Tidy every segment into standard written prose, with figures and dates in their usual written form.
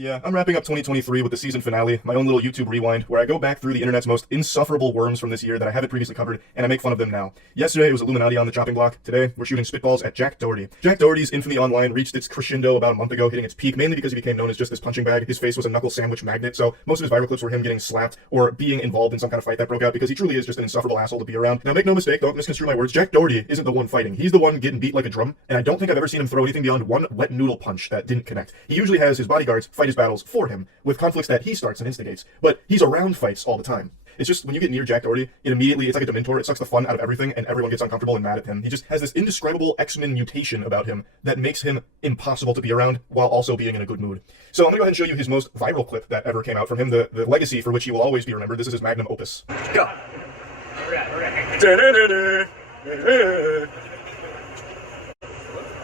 Yeah, I'm wrapping up 2023 with the season finale, my own little YouTube rewind, where I go back through the internet's most insufferable worms from this year that I haven't previously covered, and I make fun of them now. Yesterday, it was Illuminati on the chopping block. Today, we're shooting spitballs at Jack Doherty. Jack Doherty's infamy online reached its crescendo about a month ago, hitting its peak, mainly because he became known as just this punching bag. His face was a knuckle sandwich magnet, so most of his viral clips were him getting slapped or being involved in some kind of fight that broke out, because he truly is just an insufferable asshole to be around. Now, make no mistake, don't misconstrue my words, Jack Doherty isn't the one fighting. He's the one getting beat like a drum, and I don't think I've ever seen him throw anything beyond one wet noodle punch that didn't connect. He usually has his bodyguards fight his battles for him, with conflicts that he starts and instigates, but he's around fights all the time. It's just, when you get near Jack Doherty, it's like a Dementor, it sucks the fun out of everything, and everyone gets uncomfortable and mad at him. He just has this indescribable X-Men mutation about him that makes him impossible to be around, while also being in a good mood. So I'm gonna go ahead and show you his most viral clip that ever came out from him, the legacy for which he will always be remembered. This is his magnum opus. Go!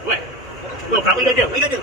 What? Look, what are you gonna do?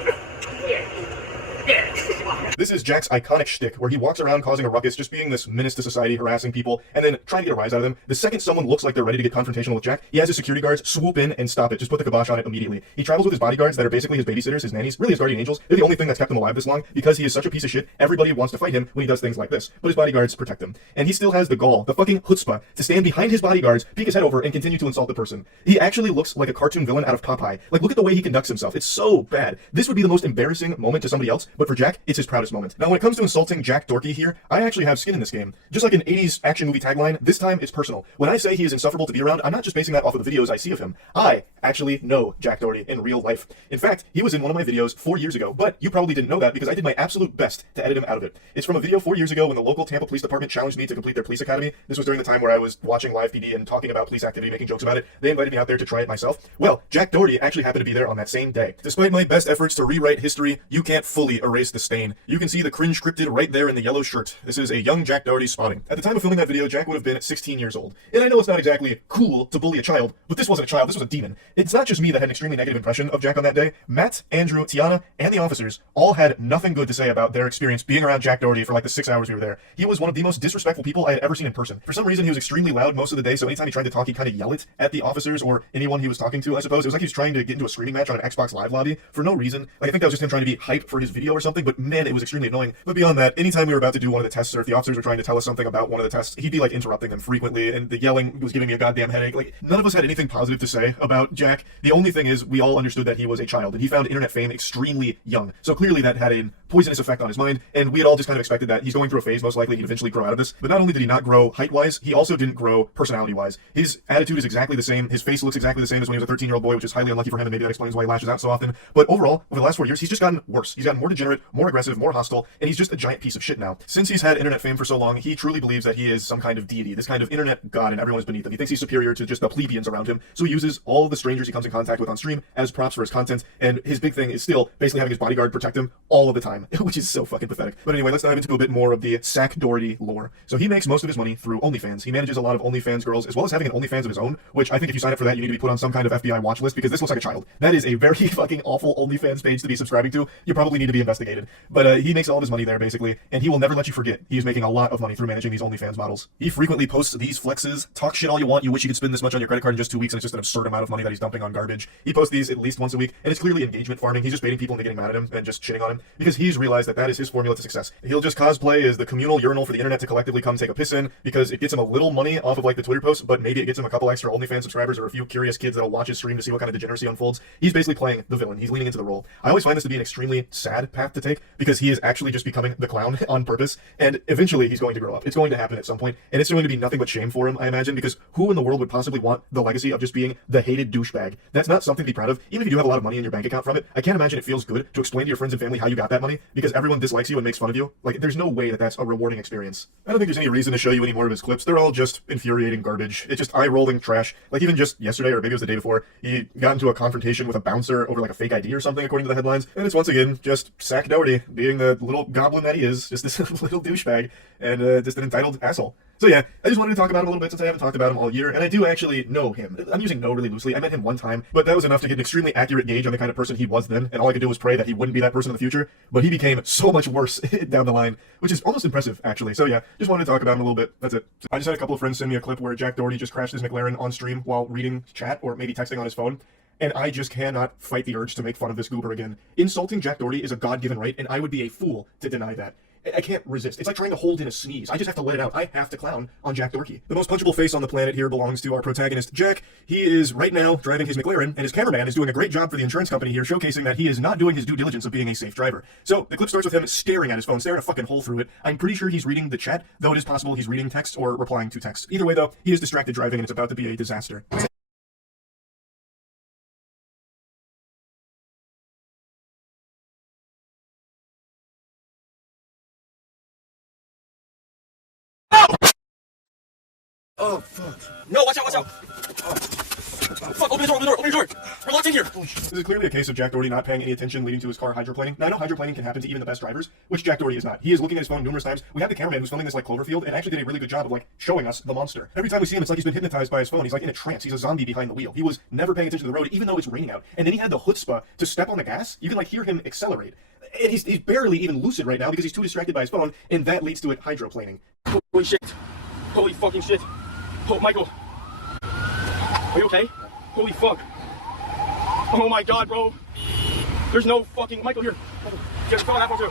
This is Jack's iconic shtick, where he walks around causing a ruckus, just being this menace to society, harassing people, and then trying to get a rise out of them. The second someone looks like they're ready to get confrontational with Jack, he has his security guards swoop in and stop it, just put the kibosh on it immediately. He travels with his bodyguards that are basically his babysitters, his nannies, really his guardian angels. They're the only thing that's kept him alive this long, because he is such a piece of shit. Everybody wants to fight him when he does things like this, but his bodyguards protect him. And he still has the gall, the fucking chutzpah, to stand behind his bodyguards, peek his head over, and continue to insult the person. He actually looks like a cartoon villain out of Popeye. Like, look at the way he conducts himself. It's so bad. This would be the most embarrassing moment to somebody else, but for Jack, it's his proudest moment. Now, when it comes to insulting Jack Doherty here, I actually have skin in this game. Just like an 80s action movie tagline, this time it's personal. When I say he is insufferable to be around, I'm not just basing that off of the videos I see of him. I actually know Jack Doherty in real life. In fact, he was in one of my videos 4 years ago, but you probably didn't know that because I did my absolute best to edit him out of it. It's from a video 4 years ago when the local Tampa Police Department challenged me to complete their police academy. This was during the time where I was watching live PD and talking about police activity, making jokes about it. They invited me out there to try it myself. Well, Jack Doherty actually happened to be there on that same day. Despite my best efforts to rewrite history, you can't fully erase the stain. You can see the cringe scripted right there in the yellow shirt. This is a young Jack Doherty spotting. At the time of filming that video, Jack would have been 16 years old. And I know it's not exactly cool to bully a child, but this wasn't a child, this was a demon. It's not just me that had an extremely negative impression of Jack on that day. Matt, Andrew, Tiana, and the officers all had nothing good to say about their experience being around Jack Doherty for like the 6 hours we were there. He was one of the most disrespectful people I had ever seen in person. For some reason, he was extremely loud most of the day, so anytime he tried to talk, he'd kind of yell it at the officers or anyone he was talking to, I suppose. It was like he was trying to get into a screaming match on an Xbox Live lobby for no reason. Like, I think that was just him trying to be hype for his video or something, but man, it was extremely annoying. But beyond that, anytime we were about to do one of the tests, or if the officers were trying to tell us something about one of the tests, he'd be like interrupting them frequently, and the yelling was giving me a goddamn headache. Like, none of us had anything positive to say about Jack. The only thing is, we all understood that he was a child, and he found internet fame extremely young. So clearly that had a poisonous effect on his mind, and we had all just kind of expected that he's going through a phase, most likely he'd eventually grow out of this. But not only did he not grow height-wise, he also didn't grow personality-wise. His attitude is exactly the same, his face looks exactly the same as when he was a 13-year-old boy, which is highly unlucky for him, and maybe that explains why he lashes out so often. But overall, over the last 4 years, he's just gotten worse. He's gotten more degenerate, more aggressive, more hostile, and he's just a giant piece of shit now. Since he's had internet fame for so long, he truly believes that he is some kind of deity, this kind of internet god, and everyone is beneath him. He thinks he's superior to just the plebeians around him, so he uses all of the strangers he comes in contact with on stream as props for his content, and his big thing is still basically having his bodyguard protect him all of the time, which is so fucking pathetic. But anyway, let's dive into a bit more of the Jack Doherty lore. So he makes most of his money through OnlyFans. He manages a lot of OnlyFans girls, as well as having an OnlyFans of his own, which I think if you sign up for that, you need to be put on some kind of FBI watch list, because this looks like a child. That is a very fucking awful OnlyFans page to be subscribing to. You probably need to be investigated. But he makes all of his money there, basically, and he will never let you forget he is making a lot of money through managing these OnlyFans models. He frequently posts these flexes, talk shit all you want, you wish you could spend this much on your credit card in just 2 weeks, and it's just an absurd amount of money that he's dumping on garbage. He posts these at least once a week, and it's clearly engagement farming. He's just baiting people into getting mad at him and just shitting on him, because he's realized that that is his formula to success. He'll just cosplay as the communal urinal for the internet to collectively come take a piss in, because it gets him a little money off of like the Twitter posts, but maybe it gets him a couple extra OnlyFans subscribers or a few curious kids that'll watch his stream to see what kind of degeneracy unfolds. He's basically playing the villain. He's leaning into the role. I always find this to be an extremely sad path to take, because he is actually just becoming the clown on purpose, and eventually he's going to grow up. It's going to happen at some point, and it's going to be nothing but shame for him, I imagine, because who in the world would possibly want the legacy of just being the hated douchebag? That's not something to be proud of. Even if you do have a lot of money in your bank account from it, I can't imagine it feels good to explain to your friends and family how you got that money, because everyone dislikes you and makes fun of you. Like, there's no way that that's a rewarding experience. I don't think there's any reason to show you any more of his clips. They're all just infuriating garbage. It's just eye-rolling trash. Like, even just yesterday, or maybe it was the day before, he got into a confrontation with a bouncer over like a fake ID or something, according to the headlines, and it's once again just Jack Doherty being the little goblin that he is, just this little douchebag, and just an entitled asshole. So yeah, I just wanted to talk about him a little bit since I haven't talked about him all year, and I do actually know him. I'm using know really loosely. I met him one time, but that was enough to get an extremely accurate gauge on the kind of person he was then, and all I could do was pray that he wouldn't be that person in the future, but he became so much worse down the line, which is almost impressive, actually. So yeah, just wanted to talk about him a little bit. That's it. I just had a couple of friends send me a clip where Jack Doherty just crashed his McLaren on stream while reading chat, or maybe texting on his phone. and I just cannot fight the urge to make fun of this goober again. Insulting Jack Doherty is a God-given right, and I would be a fool to deny that. I can't resist. It's like trying to hold in a sneeze. I just have to let it out. I have to clown on Jack Doherty. The most punchable face on the planet here belongs to our protagonist, Jack. He is right now driving his McLaren, and his cameraman is doing a great job for the insurance company here, showcasing that he is not doing his due diligence of being a safe driver. So the clip starts with him staring at his phone, staring a fucking hole through it. I'm pretty sure he's reading the chat, though it is possible he's reading text or replying to text. Either way, though, he is distracted driving, and it's about to be a disaster. Oh, fuck. No, watch out, watch out. Oh, fuck, open the door, open the door. We're locked in here. This is clearly a case of Jack Doherty not paying any attention, leading to his car hydroplaning. Now, I know hydroplaning can happen to even the best drivers, which Jack Doherty is not. He is looking at his phone numerous times. We have the cameraman who's filming this like Cloverfield, and actually did a really good job of like showing us the monster. Every time we see him, it's like he's been hypnotized by his phone. He's like in a trance. He's a zombie behind the wheel. He was never paying attention to the road, even though it's raining out. And then he had the chutzpah to step on the gas. You can like hear him accelerate. And he's barely even lucid right now because he's too distracted by his phone, and that leads to it hydroplaning. Holy shit. Holy fucking shit. Oh, Michael. Are you okay? Holy fuck. Oh my god, bro. There's no fucking... Michael, here. Get the phone, that one too.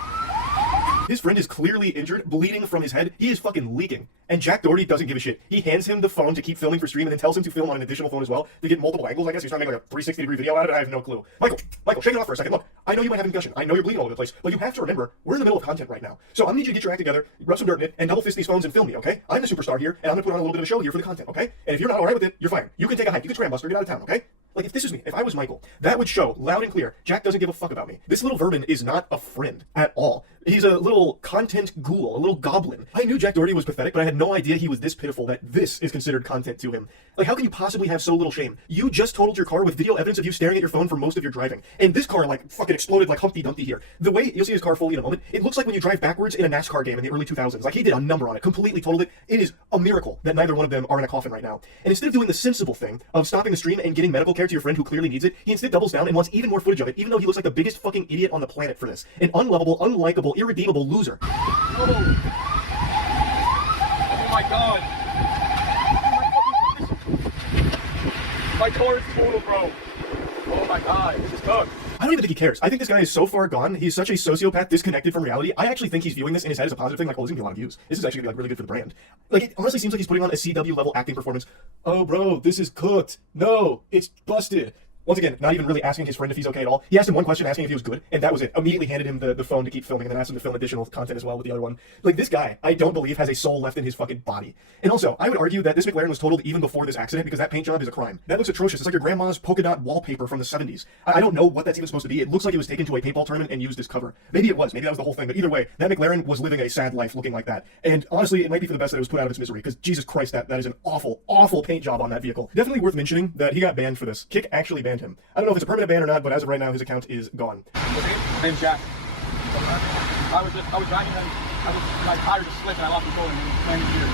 His friend is clearly injured, bleeding from his head. He is fucking leaking. And Jack Doherty doesn't give a shit. He hands him the phone to keep filming for stream and then tells him to film on an additional phone as well to get multiple angles, I guess. He's trying to make like a 360-degree video out of it. I have no clue. Michael, shake it off for a second. Look, I know you might have a concussion. I know you're bleeding all over the place. But you have to remember, we're in the middle of content right now. So I'm gonna need you to get your act together, rub some dirt in it, and double fist these phones and film me, okay? I'm the superstar here, and I'm gonna put on a little bit of a show here for the content, okay? And if you're not alright with it, you're fine. You can take a hike. You can scram buster, get out of town, okay? Like, if this was me, if I was Michael, that would show loud and clear, Jack doesn't give a fuck about me. This little vermin is not a friend at all. He's a little content ghoul, a little goblin. I knew Jack Doherty was pathetic, but I had no idea he was this pitiful that this is considered content to him. Like, how can you possibly have so little shame? You just totaled your car with video evidence of you staring at your phone for most of your driving. And this car, like, fucking exploded like Humpty Dumpty here. The way, you'll see his car fully in a moment, it looks like when you drive backwards in a NASCAR game in the early 2000s. Like, he did a number on it, completely totaled it. It is a miracle that neither one of them are in a coffin right now. And instead of doing the sensible thing of stopping the stream and getting medical care to your friend who clearly needs it, he instead doubles down and wants even more footage of it, even though he looks like the biggest fucking idiot on the planet for this. An unlovable, unlikable, irredeemable loser. Oh. Oh my god. My car is total, bro. Oh my god, this is tough. I don't even think he cares. I think this guy is so far gone. He's such a sociopath, disconnected from reality. I actually think he's viewing this in his head as a positive thing. Like, oh, this is gonna get a lot of views. This is actually gonna be like really good for the brand. Like, it honestly seems like he's putting on a CW level acting performance. Oh, bro, this is cooked. No, it's busted. Once again, not even really asking his friend if he's okay at all. He asked him one question, asking if he was good, and that was it. Immediately handed him the phone to keep filming, and then asked him to film additional content as well with the other one. Like, this guy, I don't believe, has a soul left in his fucking body. And also, I would argue that this McLaren was totaled even before this accident, because that paint job is a crime. That looks atrocious. It's like your grandma's polka dot wallpaper from the 70s. I don't know what that's even supposed to be. It looks like it was taken to a paintball tournament and used as cover. Maybe it was. Maybe that was the whole thing. But either way, that McLaren was living a sad life looking like that. And honestly, it might be for the best that it was put out of its misery, because Jesus Christ, that is an awful, awful paint job on that vehicle. Definitely worth mentioning that he got banned for this. Kick actually banned him. I don't know if it's a permanent ban or not, but as of right now, his account is gone. My name's Jack. I was driving and my tire just slipped and I lost control and landed here.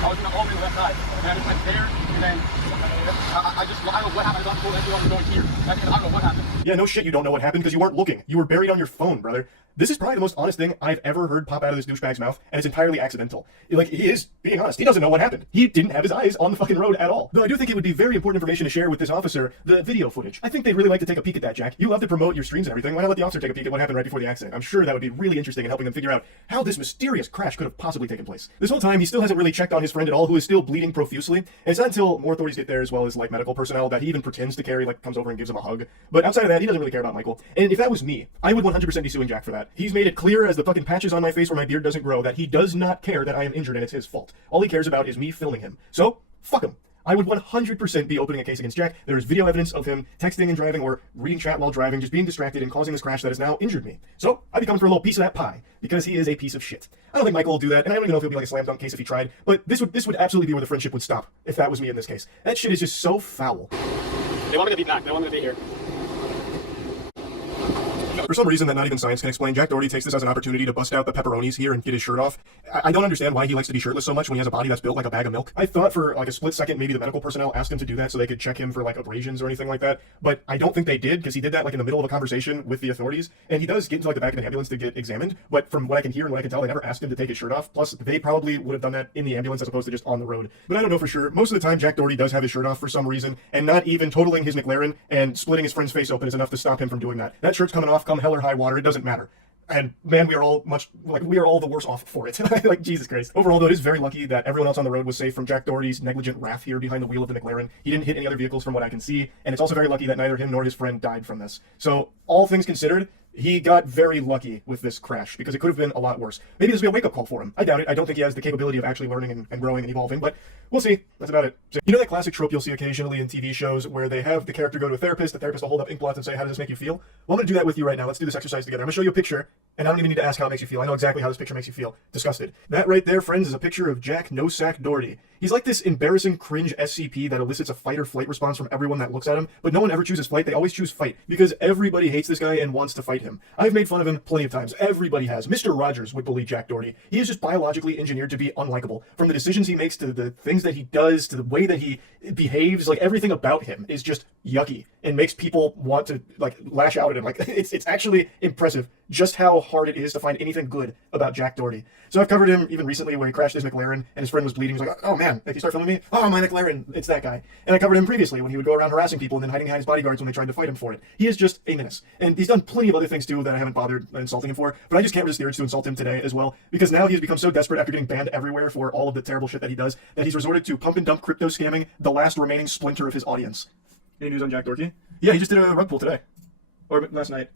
I was all the way to the left side and I just went there and then I don't know what happened. I lost control and I was going here. I don't know what happened. Yeah, no shit, you don't know what happened because you weren't looking. You were buried on your phone, brother. This is probably the most honest thing I've ever heard pop out of this douchebag's mouth, and it's entirely accidental. Like, he is being honest. He doesn't know what happened. He didn't have his eyes on the fucking road at all. Though I do think it would be very important information to share with this officer, the video footage. I think they'd really like to take a peek at that, Jack. You love to promote your streams and everything. Why not let the officer take a peek at what happened right before the accident? I'm sure that would be really interesting in helping them figure out how this mysterious crash could have possibly taken place. This whole time, he still hasn't really checked on his friend at all, who is still bleeding profusely. And it's not until more authorities get there, as well as like medical personnel, that he even pretends to care, like comes over and gives him a hug. But outside of that, he doesn't really care about Michael. And if that was me, I would 100% be suing Jack for that. He's made it clear as the fucking patches on my face where my beard doesn't grow that he does not care that I am injured and it's his fault. All he cares about is me filming him. So, fuck him. I would 100% be opening a case against Jack. There is video evidence of him texting and driving or reading chat while driving, just being distracted and causing this crash that has now injured me. So, I'd be coming for a little piece of that pie, because he is a piece of shit. I don't think Michael will do that, and I don't even know if it would be like a slam dunk case if he tried, but this would absolutely be where the friendship would stop, if that was me in this case. That shit is just so foul. They want me to be back. They want me to be here. For some reason that not even science can explain, Jack Doherty takes this as an opportunity to bust out the pepperonis here and get his shirt off. I don't understand why he likes to be shirtless so much when he has a body that's built like a bag of milk. I thought for like a split second maybe the medical personnel asked him to do that so they could check him for like abrasions or anything like that, but I don't think they did, because he did that like in the middle of a conversation with the authorities, and he does get into like the back of an ambulance to get examined, but from what I can hear and what I can tell, they never asked him to take his shirt off. Plus, they probably would have done that in the ambulance as opposed to just on the road. But I don't know for sure. Most of the time, Jack Doherty does have his shirt off for some reason, and not even totaling his McLaren and splitting his friend's face open is enough to stop him from doing that. That shirt's coming off come hell or high water. It doesn't matter. And man, we are all the worse off for it. Like, Jesus Christ. Overall, though, it is very lucky that everyone else on the road was safe from Jack Doherty's negligent wrath here behind the wheel of the McLaren. He didn't hit any other vehicles from what I can see, and it's also very lucky that neither him nor his friend died from this. So, all things considered, he got very lucky with this crash, because it could have been a lot worse. Maybe this will be a wake-up call for him. I doubt it. I don't think he has the capability of actually learning and growing and evolving, but we'll see. That's about it. So, you know that classic trope you'll see occasionally in TV shows where they have the character go to a therapist, the therapist will hold up ink blots and say, how does this make you feel? Well, I'm going to do that with you right now. Let's do this exercise together. I'm going to show you a picture, and I don't even need to ask how it makes you feel. I know exactly how this picture makes you feel. Disgusted. That right there, friends, is a picture of Jack No Sack Doherty. He's like this embarrassing cringe SCP that elicits a fight or flight response from everyone that looks at him, but no one ever chooses flight. They always choose fight, because everybody hates this guy and wants to fight him. I've made fun of him plenty of times. Everybody has. Mr. Rogers would bully Jack Doherty. He is just biologically engineered to be unlikable. From the decisions he makes to the things that he does to the way that he behaves, like everything about him is just yucky and makes people want to like lash out at him. Like it's actually impressive just how hard it is to find anything good about Jack Doherty. So I've covered him even recently where he crashed his McLaren and his friend was bleeding. He's like, oh man, if you start filming me, oh my McLaren, it's that guy. And I covered him previously when he would go around harassing people and then hiding behind his bodyguards when they tried to fight him for it. He is just a menace. And he's done plenty of other things too that I haven't bothered insulting him for, but I just can't resist the urge to insult him today as well, because now he's become so desperate after getting banned everywhere for all of the terrible shit that he does that he's resorted to pump and dump crypto scamming the last remaining splinter of his audience. Any news on Jack Doherty? Yeah, he just did a rug pull today. Or last night.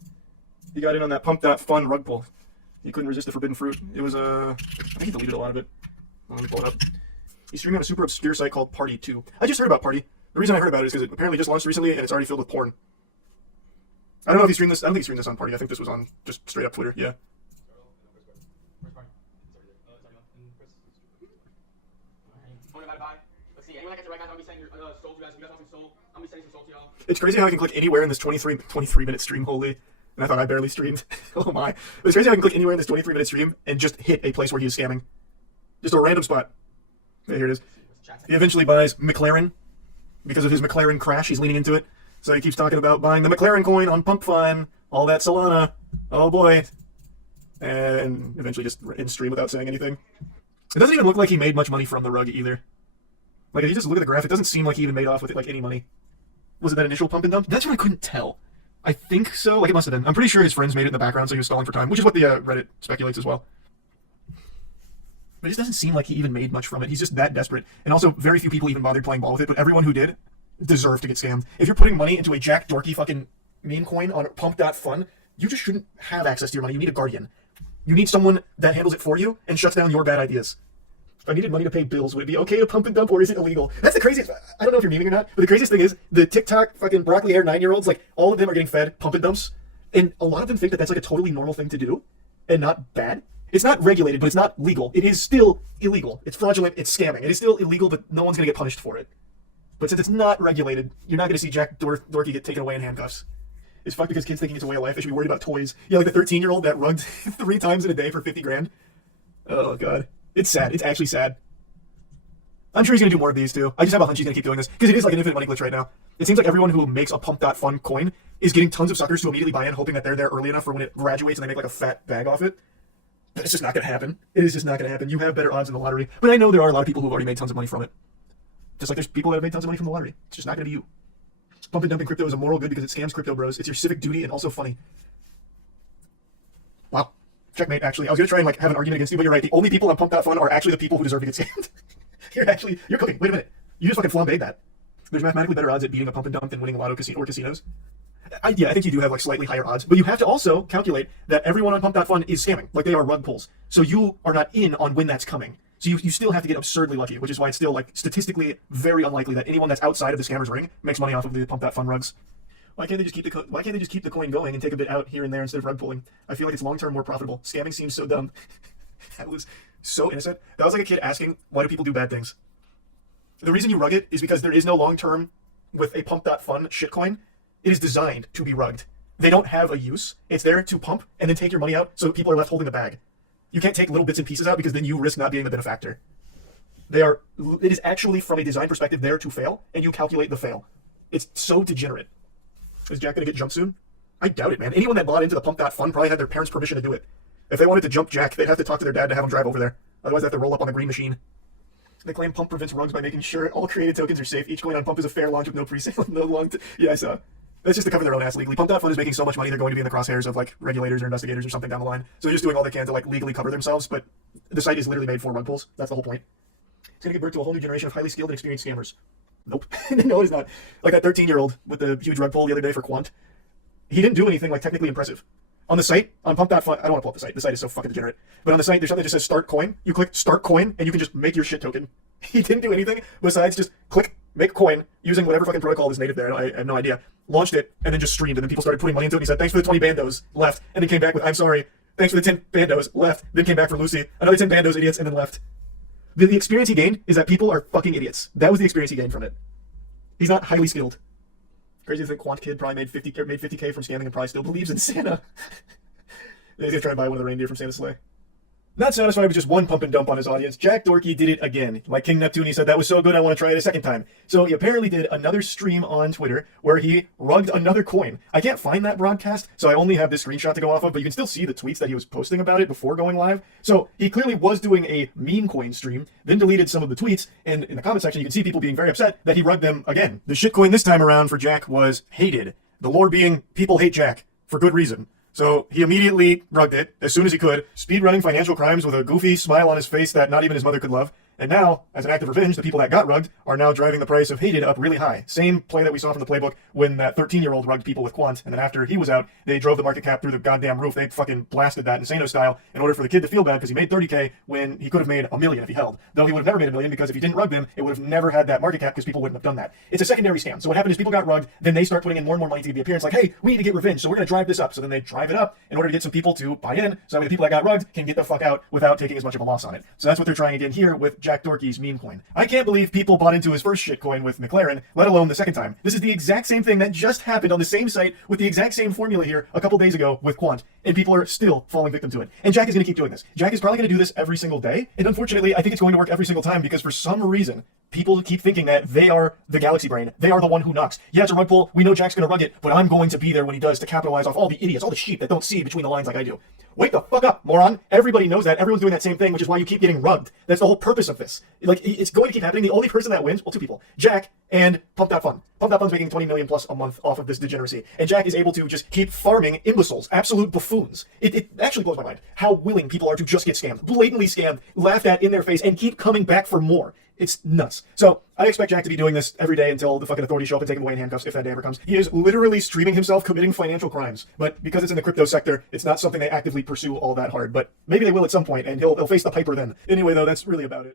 He got in on that pump.fun rug pull. He couldn't resist the forbidden fruit. It was, I think he deleted a lot of it. Let me pull it up. He's streaming on a super obscure site called Party 2. I just heard about Party. The reason I heard about it is because it apparently just launched recently and it's already filled with porn. I don't know if he streamed this. I don't think he streamed this on Party. I think this was on just straight up Twitter. Yeah. It's crazy how I can click anywhere in this 23-minute stream, holy. And I thought I barely streamed. Oh my. But it's crazy how I can click anywhere in this 23-minute stream and just hit a place where he is scamming. Just a random spot. Okay, here it is. He eventually buys McLaren. Because of his McLaren crash, he's leaning into it. So he keeps talking about buying the McLaren coin on Pump Fun. All that Solana. Oh boy. And eventually just in stream without saying anything. It doesn't even look like he made much money from the rug either. Like, if you just look at the graph, it doesn't seem like he even made off with it, like, any money. Was it that initial pump and dump? That's what I couldn't tell. I think so. Like, it must have been. I'm pretty sure his friends made it in the background, so he was stalling for time, which is what the Reddit speculates as well. But it just doesn't seem like he even made much from it. He's just that desperate. And also, very few people even bothered playing ball with it, but everyone who did deserved to get scammed. If you're putting money into a Jack Doherty fucking meme coin on pump.fun, you just shouldn't have access to your money. You need a guardian. You need someone that handles it for you and shuts down your bad ideas. If I needed money to pay bills, would it be okay to pump and dump, or is it illegal? That's the craziest. I don't know if you're memeing or not, but the craziest thing is the TikTok fucking broccoli hair 9-year-olds, like, all of them are getting fed pump and dumps, and a lot of them think that that's like a totally normal thing to do and not bad. It's not regulated, but it's not legal. It is still illegal. It's fraudulent. It's scamming. It is still illegal, but no one's going to get punished for it. But since it's not regulated, you're not going to see Jack Doherty get taken away in handcuffs. It's fucked because kids thinking it's a way of life. They should be worried about toys. Yeah, like the 13-year-old that rugged 3 times in a day for 50 grand. Oh, God. It's sad. It's actually sad. I'm sure he's going to do more of these, too. I just have a hunch he's going to keep doing this, because it is like an infinite money glitch right now. It seems like everyone who makes a pump.fun coin is getting tons of suckers to immediately buy in, hoping that they're there early enough for when it graduates and they make like a fat bag off it. But it's just not going to happen. It is just not going to happen. You have better odds in the lottery. But I know there are a lot of people who've already made tons of money from it. Just like there's people that have made tons of money from the lottery. It's just not going to be you. Pump and dumping crypto is a moral good because it scams crypto bros. It's your civic duty and also funny. Wow. Checkmate, actually. I was going to try and like have an argument against you, but you're right. The only people on pump.fun are actually the people who deserve to get scammed. You're cooking. Wait a minute. You just fucking flambéed that. There's mathematically better odds at beating a pump and dump than winning a lotto or casinos. Yeah, I think you do have like slightly higher odds, but you have to also calculate that everyone on pump.fun is scamming, like they are rug pulls. So you are not in on when that's coming. So you still have to get absurdly lucky, which is why it's still like statistically very unlikely that anyone that's outside of the scammer's ring makes money off of the pump.fun rugs. Why can't they just keep the coin going and take a bit out here and there instead of rug pulling? I feel like it's long-term more profitable. Scamming seems so dumb. That was so innocent. That was like a kid asking, why do people do bad things? The reason you rug it is because there is no long-term with a pump.fun shitcoin. It is designed to be rugged. They don't have a use. It's there to pump and then take your money out so people are left holding the bag. You can't take little bits and pieces out because then you risk not being the benefactor. It is actually, from a design perspective, there to fail, and you calculate the fail. It's so degenerate. Is Jack going to get jumped soon? I doubt it, man. Anyone that bought into the pump.fun probably had their parents' permission to do it. If they wanted to jump Jack, they'd have to talk to their dad to have him drive over there. Otherwise, they have to roll up on the green machine. They claim pump prevents rugs by making sure all created tokens are safe. Each coin on pump is a fair launch with no pre-sale and no long... Yeah, I saw. That's just to cover their own ass legally. Pump.fun is making so much money, they're going to be in the crosshairs of, like, regulators or investigators or something down the line. So they're just doing all they can to, like, legally cover themselves, but the site is literally made for rug pulls. That's the whole point. It's going to give birth to a whole new generation of highly skilled and experienced scammers. Nope. No, it is not. Like that 13-year-old with the huge rug pull the other day for Quant. He didn't do anything, like, technically impressive. On the site, on pump.fun, I don't want to pull up the site. The site is so fucking degenerate. But on the site, there's something that just says start coin. You click start coin, and you can just make your shit token. He didn't do anything besides just click make coin using whatever fucking protocol is native there. I have no idea. Launched it, and then just streamed, and then people started putting money into it. And he said, thanks for the 20 bandos, left. And then came back with, I'm sorry, thanks for the 10 bandos, left. Then came back for Lucy, another 10 bandos, idiots, and then left. The experience he gained is that people are fucking idiots. That was the experience he gained from it. He's not highly skilled. Crazy to think Quant Kid probably made 50K from scamming and probably still believes in Santa. He's gonna try and buy one of the reindeer from Santa's sleigh. Not satisfied with just one pump and dump on his audience, Jack Doherty did it again. Like King Neptune, he said, that was so good, I want to try it a second time. So he apparently did another stream on Twitter where he rugged another coin. I can't find that broadcast, so I only have this screenshot to go off of, but you can still see the tweets that he was posting about it before going live. So he clearly was doing a meme coin stream, then deleted some of the tweets, and in the comment section you can see people being very upset that he rugged them again. The shitcoin this time around for Jack was hated. The lore being, people hate Jack, for good reason. So he immediately rugged it as soon as he could, speedrunning financial crimes with a goofy smile on his face that not even his mother could love. And now, as an act of revenge, the people that got rugged are now driving the price of hated up really high. Same play that we saw from the playbook when that 13-year-old rugged people with Quant, and then after he was out, they drove the market cap through the goddamn roof. They fucking blasted that Insano style in order for the kid to feel bad because he made 30K when he could have made $1 million if he held. Though he would have never made $1 million because if he didn't rug them, it would have never had that market cap because people wouldn't have done that. It's a secondary scam. So what happened is people got rugged, then they start putting in more and more money to get the appearance like, hey, we need to get revenge, so we're going to drive this up. So then they drive it up in order to get some people to buy in, so that way the people that got rugged can get the fuck out without taking as much of a loss on it. So that's what they're trying again here with Jack Doherty's meme coin. I can't believe people bought into his first shitcoin with McLaren, let alone the second time. This is the exact same thing that just happened on the same site with the exact same formula here a couple days ago with Quant, and people are still falling victim to it. And Jack is going to keep doing this. Jack is probably going to do this every single day, and unfortunately, I think it's going to work every single time because for some reason, people keep thinking that they are the galaxy brain. They are the one who knocks. Yeah, it's a rug pull. We know Jack's going to rug it, but I'm going to be there when he does to capitalize off all the idiots, all the sheep that don't see between the lines like I do. Wake the fuck up, moron. Everybody knows that. Everyone's doing that same thing, which is why you keep getting rugged. That's the whole purpose of this. Like, it's going to keep happening. The only person that wins, well, two people, Jack and Pump.fun. Pump.fun's making 20 million plus a month off of this degeneracy. And Jack is able to just keep farming imbeciles, absolute buffoons. It actually blows my mind how willing people are to just get scammed, blatantly scammed, laughed at in their face, and keep coming back for more. It's nuts. So I expect Jack to be doing this every day until the fucking authorities show up and take him away in handcuffs, if that day ever comes. He is literally streaming himself committing financial crimes. But because it's in the crypto sector, it's not something they actively pursue all that hard. But maybe they will at some point, and he'll face the piper then. Anyway, though, that's really about it.